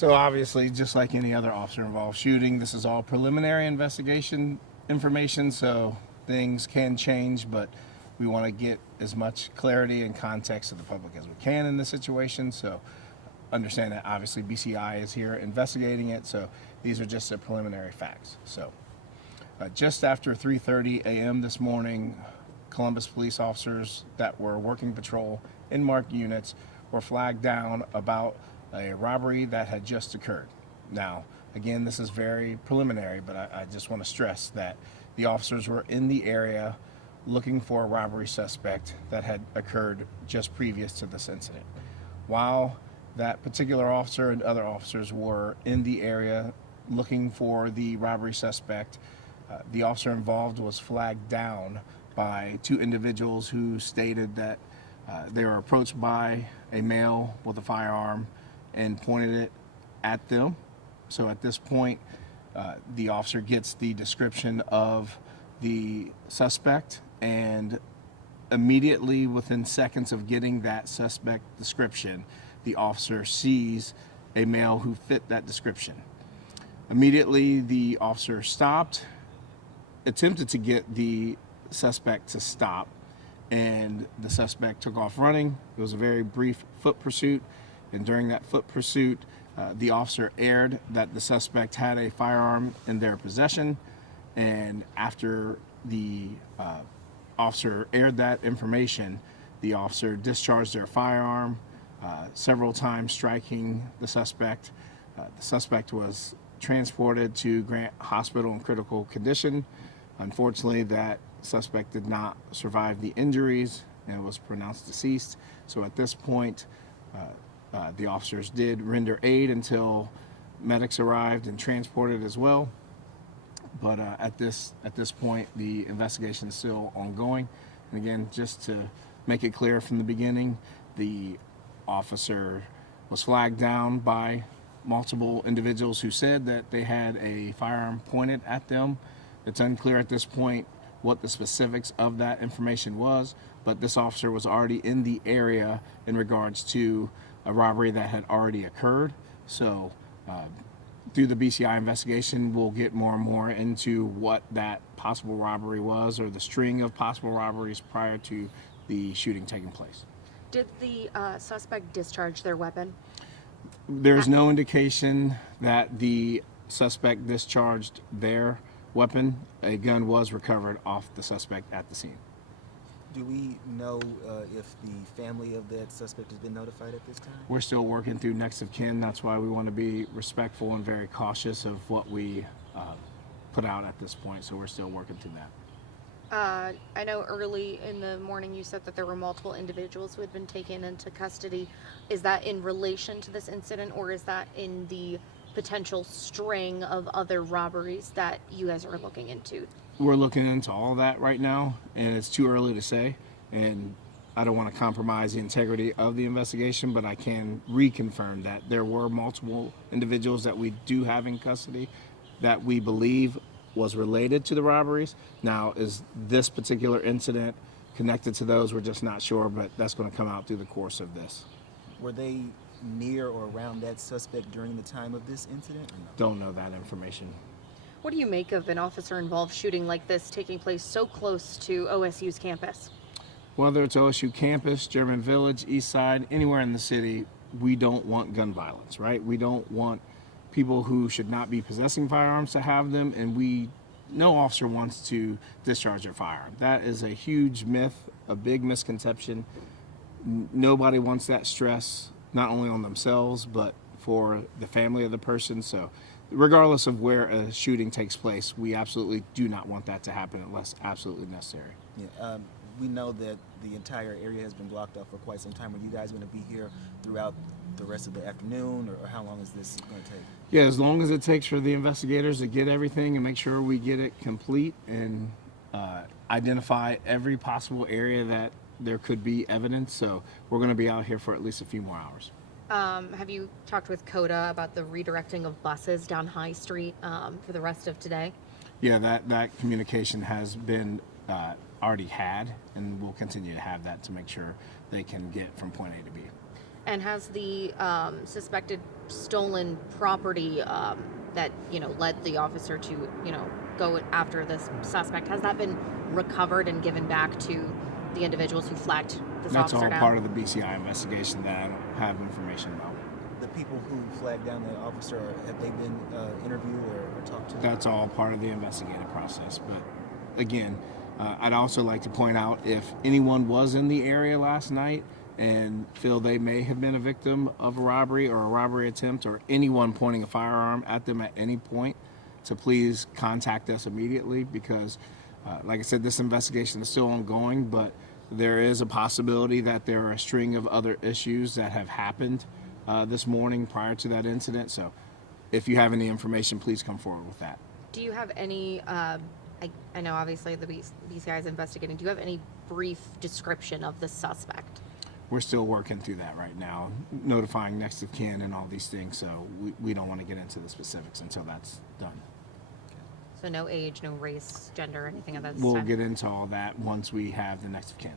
So obviously, just like any other officer-involved shooting, this is all preliminary investigation information, so things can change, but we want to get as much clarity and context to the public as we can in this situation. So understand that obviously BCI is here investigating it, so these are just the preliminary facts. So just after 3:30 a.m. this morning, Columbus police officers that were working patrol in marked units were flagged down about a robbery that had just occurred. Now, again, this is very preliminary, but I just want to stress that the officers were in the area looking for a robbery suspect that had occurred just previous to this incident. While that particular officer and other officers were in the area looking for the robbery suspect, the officer involved was flagged down by two individuals who stated that they were approached by a male with a firearm and pointed it at them. So at this point, the officer gets the description of the suspect, and immediately within seconds of getting that suspect description, the officer sees a male who fit that description. Immediately, the officer stopped, attempted to get the suspect to stop, and the suspect took off running. It was a very brief foot pursuit, and during that foot pursuit, the officer aired that the suspect had a firearm in their possession, and after the officer aired that information, the officer discharged their firearm several times, striking the suspect. The suspect was transported to Grant Hospital in critical condition. Unfortunately, that suspect did not survive the injuries and was pronounced deceased. So at this point, the officers did render aid until medics arrived and transported as well. But at this point, the investigation is still ongoing. And again, just to make it clear from the beginning, the officer was flagged down by multiple individuals who said that they had a firearm pointed at them. It's unclear at this point what the specifics of that information was, but this officer was already in the area in regards to a robbery that had already occurred. So through the BCI investigation, we'll get more and more into what that possible robbery was, or the string of possible robberies prior to the shooting taking place. Did the suspect discharge their weapon? There's no indication that the suspect discharged their weapon. A gun was recovered off the suspect at the scene. Do we know if the family of that suspect has been notified at this time? We're still working through next of kin. That's why we want to be respectful and very cautious of what we put out at this point. So we're still working through that. I know early in the morning you said that there were multiple individuals who had been taken into custody. Is that in relation to this incident, or is that in the potential string of other robberies that you guys are looking into? We're looking into all of that right now, and it's too early to say. And I don't want to compromise the integrity of the investigation, but I can reconfirm that there were multiple individuals that we do have in custody that we believe was related to the robberies. Now, is this particular incident connected to those? We're just not sure, but that's going to come out through the course of this. Were they near or around that suspect during the time of this incident? Or no? Don't know that information. What do you make of an officer-involved shooting like this taking place so close to OSU's campus? Whether it's OSU campus, German Village, East Side, anywhere in the city, we don't want gun violence, right? We don't want people who should not be possessing firearms to have them, and no officer wants to discharge their firearm. That is a huge myth, a big misconception. Nobody wants that stress, not only on themselves, but for the family of the person. So regardless of where a shooting takes place, we absolutely do not want that to happen unless absolutely necessary. Yeah, we know that the entire area has been blocked off for quite some time. Are you guys going to be here throughout the rest of the afternoon, or how long is this going to take? Yeah, as long as it takes for the investigators to get everything and make sure we get it complete and identify every possible area that there could be evidence. So we're going to be out here for at least a few more hours. Have you talked with CODA about the redirecting of buses down High Street for the rest of today? Yeah, that communication has been already had, and we'll continue to have that to make sure they can get from point A to B. And has the suspected stolen property that led the officer to go after this suspect, has that been recovered and given back to the individuals who flagged this That's officer all down? part of the BCI investigation that I don't have information about. The people who flagged down the officer, have they been interviewed or talked to? That's all part of the investigative process. But again, I'd also like to point out, if anyone was in the area last night and feel they may have been a victim of a robbery or a robbery attempt, or anyone pointing a firearm at them at any point, to please contact us immediately, because like I said, this investigation is still ongoing, but there is a possibility that there are a string of other issues that have happened this morning prior to that incident. So if you have any information, please come forward with that. Do you have any, I know obviously the BCI is investigating, do you have any brief description of the suspect? We're still working through that right now, notifying next of kin and all these things, so we don't want to get into the specifics until that's done. So no age, no race, gender, anything of that We'll type? get into all that once we have the next of kin.